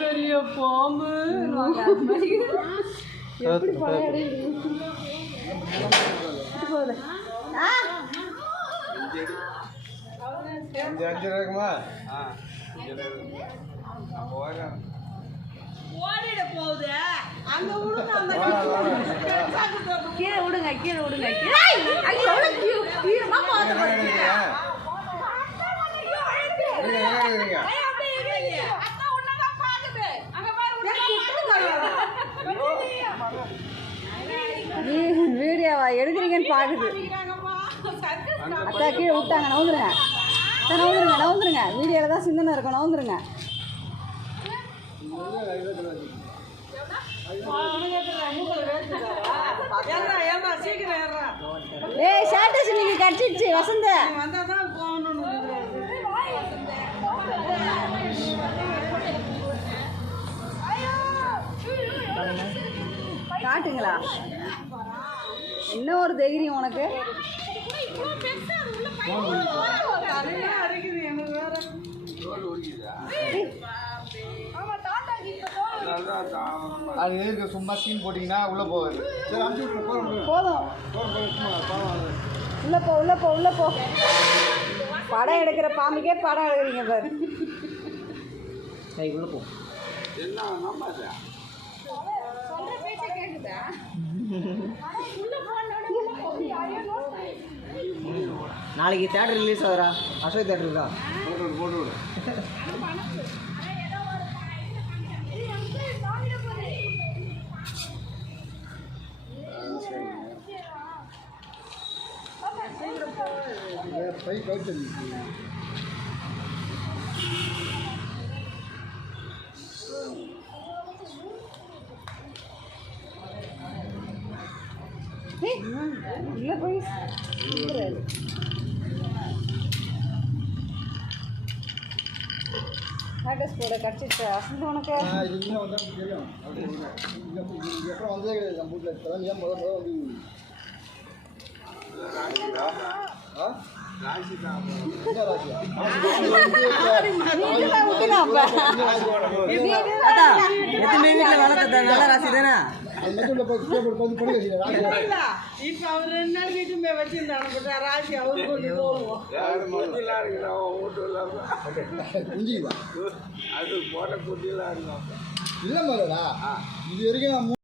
பெரிய பாம்பு எப்படி பழைய இருக்குமா ஓடிட போகுது அங்க கீழே விடுங்க கீழே விடுங்க வீடியோவா எடுக்கிறீங்கன்னு பாக்குது அக்கா கீழே விட்டாங்க நவுந்துருங்க நவுந்துருங்க நவுந்துருங்க வீடியோல தான் சிந்தனை இருக்கும் நவுந்துருங்க ஏய் ஷார்ட்டஸ் நீங்க கட்டிடுச்சு வசந்த காட்டுங்களா என்ன ஒரு தைரியம் உனக்கு அது எதுக்கு சும்மா சீன் போட்டிங்கன்னா உள்ளே போகுது சரி அனுப்பிச்சு விட்ருங்க போதும் உள்ள போ உள்ள போ உள்ள போ படம் எடுக்கிற பாம்புக்கே படம் எடுக்கிறீங்க பாரு உள்ள போ என்ன நம்பாத நாளைக்கு தேட்டர் ரிலீஸ் ஆகுறா அசோக் தேட்டர் இருக்கா போட்டு விடு பை கவுத்து இல்லை போய் ஷார்ட்டஸ் போட கடிச்சிட்டு வசந்த உனக்கு இது வந்து தெரியும் எப்போ வந்ததே கிடையாது நம்ம வீட்டில் இப்போதான் ஏன் முதல் வந்து இப்ப அவர் 2 நாள் வீட்டுமே வச்சிருந்தாங்க ராசி அவரு கொண்டு போவோம் அது போட்ட குட்டியெல்லாம் இருக்கும் இல்லை மாதிரிடா இது வரைக்கும்